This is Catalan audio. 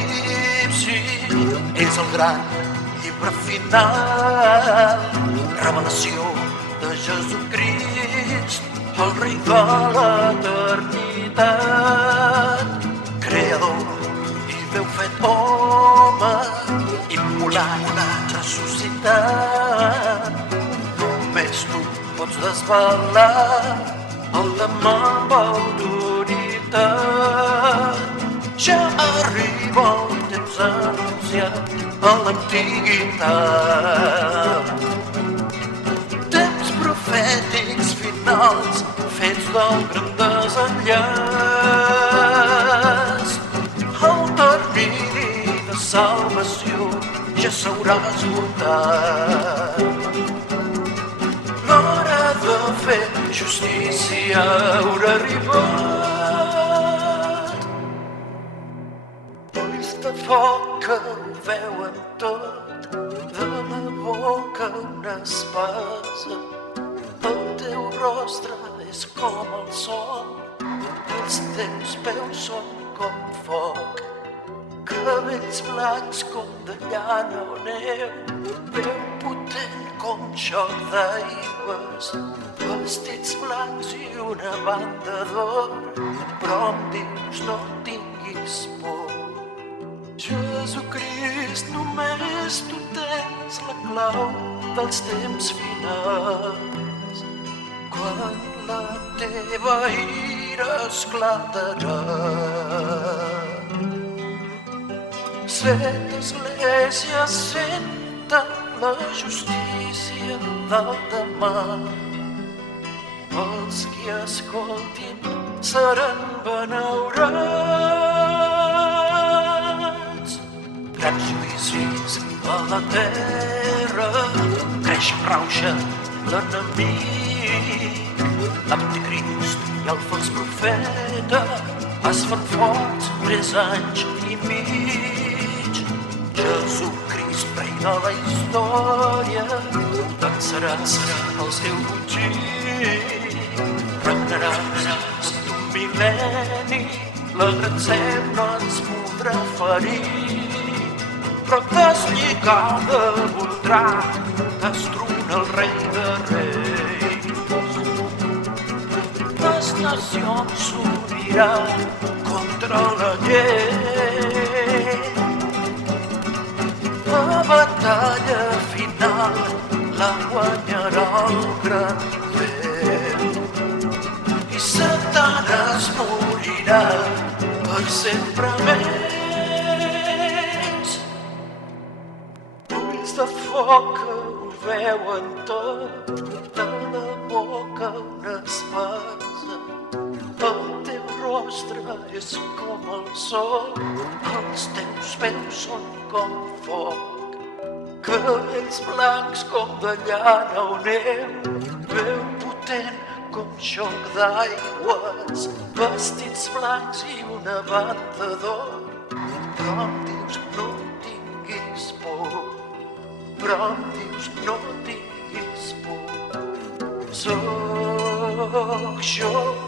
l'Apocalipsi és el gran llibre final, revelació de Jesucrist, el rei de l'eternitat, creador i Déu fet home, immolat, ressuscitat. Només tu pots desvelar el demà amb autoritat. Ja arriba el temps anunciat a l'antiguitat. Temps profètics finals fets del gran desenllaç. El termini de salvació ja s'haurà esgotat. L'hora de fer justícia haurà arribat. Ulls de foc que ho veuen tot, de la boca una espasa. El teu rostre és com el sol, els teus peus són com foc. Cabells blancs com de llana o neu, veu potent com xoc d'aigües, vestits blancs i una banda d'or, però em dius no tinguis por. Jesucrist, només tu tens la clau dels temps finals, quan la teva ira esclatarà. Set esglésies senten la justícia del demà. Els qui escoltin seran benaurats. Grans judicis a la terra, creix i rauxa l'enemic. L'anticrist i el fals profeta es fan forts 3 anys i mig. Jesucrist, rei de la història, vencerà el seu botxí. Regnarà d'un mil·lenni, la gran seu no ens podrà ferir. Però deslligada voldrà destruir el rei de reis. Les nacions s'uniran contra la llei. La batalla final la guanyarà el gran Déu. I Satanàs morirà per sempre més. Ulls de foc que ho veuen tot, de la boca una espasa. El teu rostre és com el sol, els teus peus són com foc. Cabells blancs com de llana o neu, veu potent com xoc d'aigües, vestits blancs i una banda d'or. Però em dius no tinguis por, però em dius no tinguis por. Soc jo.